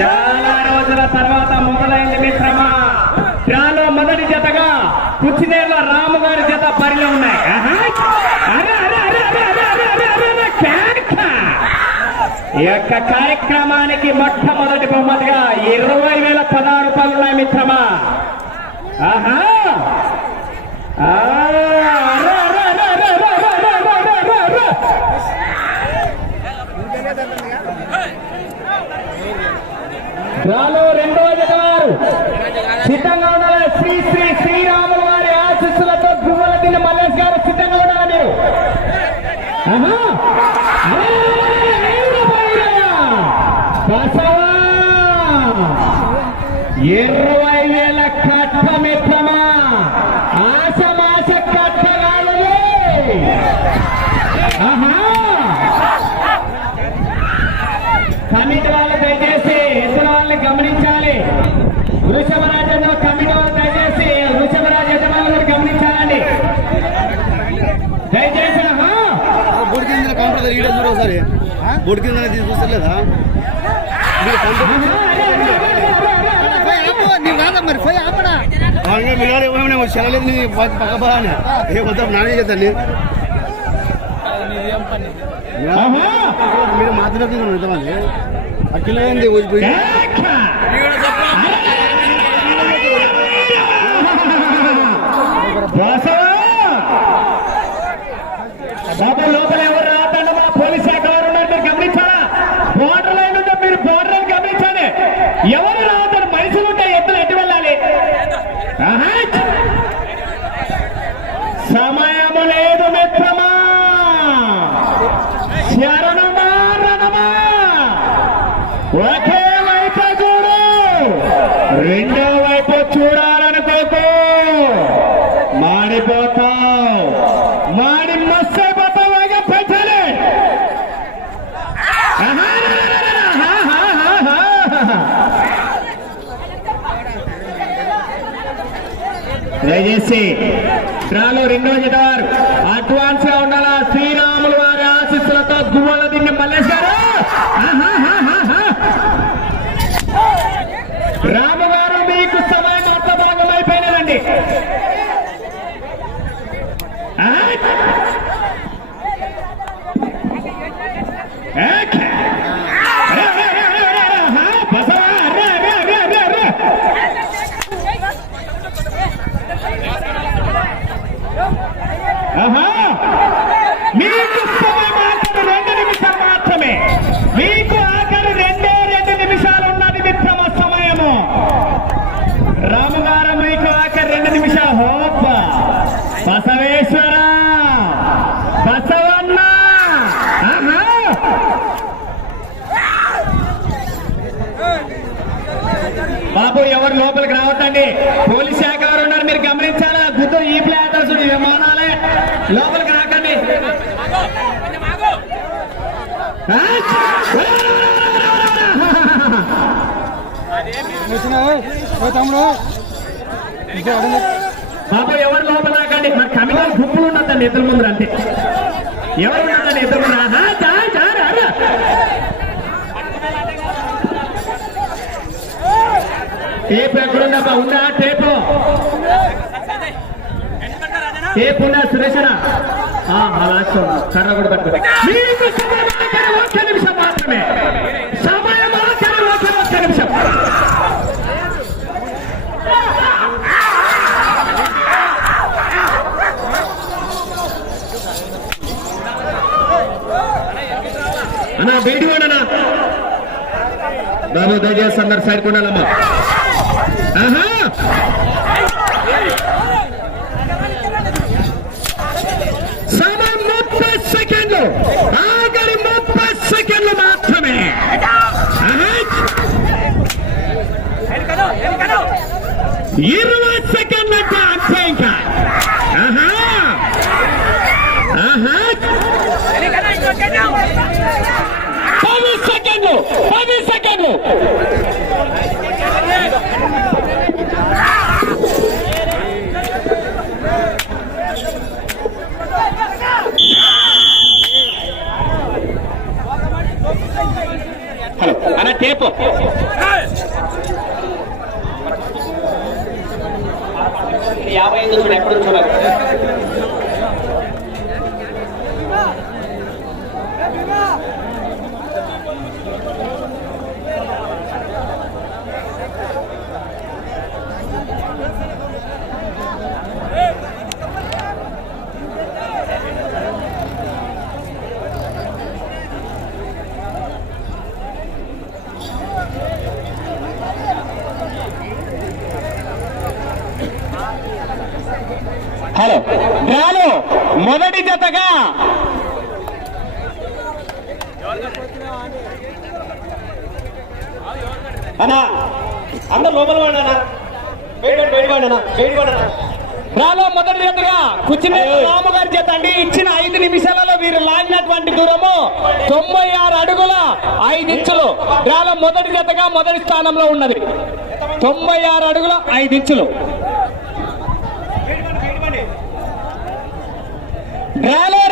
చాలా రోజుల తర్వాత మొదలైంది మిత్రమా. దానిలో మొదటి జతగా కుచ్చినేర్ల రాము గారి జత పరిలో ఉన్నాయి. యొక్క కార్యక్రమానికి మొట్టమొదటి బహుమతిగా ఇరవై వేల పదహారు రూపాయలు ఉన్నాయి మిత్రమా. ఆహా. డ్రాలో రెండో జత వారు సిద్ధంగా ఉండాలి? శ్రీ శ్రీ శ్రీరాముల వారి ఆశీస్సులతో గువ్వల తిన్న మల్లేష్ గారు సిద్ధంగా ఉండాలి మీరు? ఇరవై వేల కట్ట మిత్రమా దయచేసి గమనించాలి వృషభ రాజన్న కమిటీ వారు దయచేసి వృషభ రాజ యజమానులు గమనించాలండి దయచేసి బోర్డు కింద కౌంటర్ ఈడ చూడ ఒకసారి బోర్డు కింద చూస్తలేదా మరి పోయి ఆపడా మిలాలి ఏమైనా చెరలేదు నీ పక్క బాగానే ఏ వద్దాం నానే చేద్దాన్ని మీరు మాట్లాడుతున్నాను ఎంతమంది అఖిలేంది పోయి ఒకే వైపు చూడు. రెండో వైపు చూడాలనుకోకు. మాడిపోతావు. మాడి మస్తైపోతావు పెంచాలి దయచేసి డ్రాలో రెండో జతవారు అడ్వాన్స్ Uh-huh. లోపలికి రాకండి. ఆ? బాబు ఎవరు లోపల రాకండి? మన కమిటీ గుంపులు ఉన్నదండి ఇద్దరు ముందు అంతే. ఎవరు ఉన్నదండి ఇద్దరు ముందు ఆహా, చా, టేప్ ఎక్కడుందబ్బా? ఉందా టేపు? ఏ పుణ్య సురేషణ లాస్ట్ కర్ర కూడా పట్టుకో ఒక్క నిమిషం మాత్రమే. సమయం ఒక్క నిమిషం. అన్నా వాడనా బాబు దయచేసి అందరు సైడ్ కొనాలమ్మా. ఆహా! இருபது செகண்ட் டாப் பேங்க ஆஹா ஆஹா பது செகண்ட் பது செகண்ட் యాభై ఐదు చూడు ఎక్కడ చూడాలి హలో. డ్రాలో మొదటి జతగా. అన్నా అందరు లోపల వాడనా రాలో మొదటి జతగా కూర్చుని రాము గారి చేత అండి. ఇచ్చిన ఐదు నిమిషాలలో వీరు లాగినటువంటి దూరము తొంభై ఆరు అడుగుల ఐదు ఇంచులు. రాలో మొదటి జతగా మొదటి స్థానంలో ఉన్నది. తొంభై ఆరు అడుగుల ఐదు ఇంచులు. గ్రామ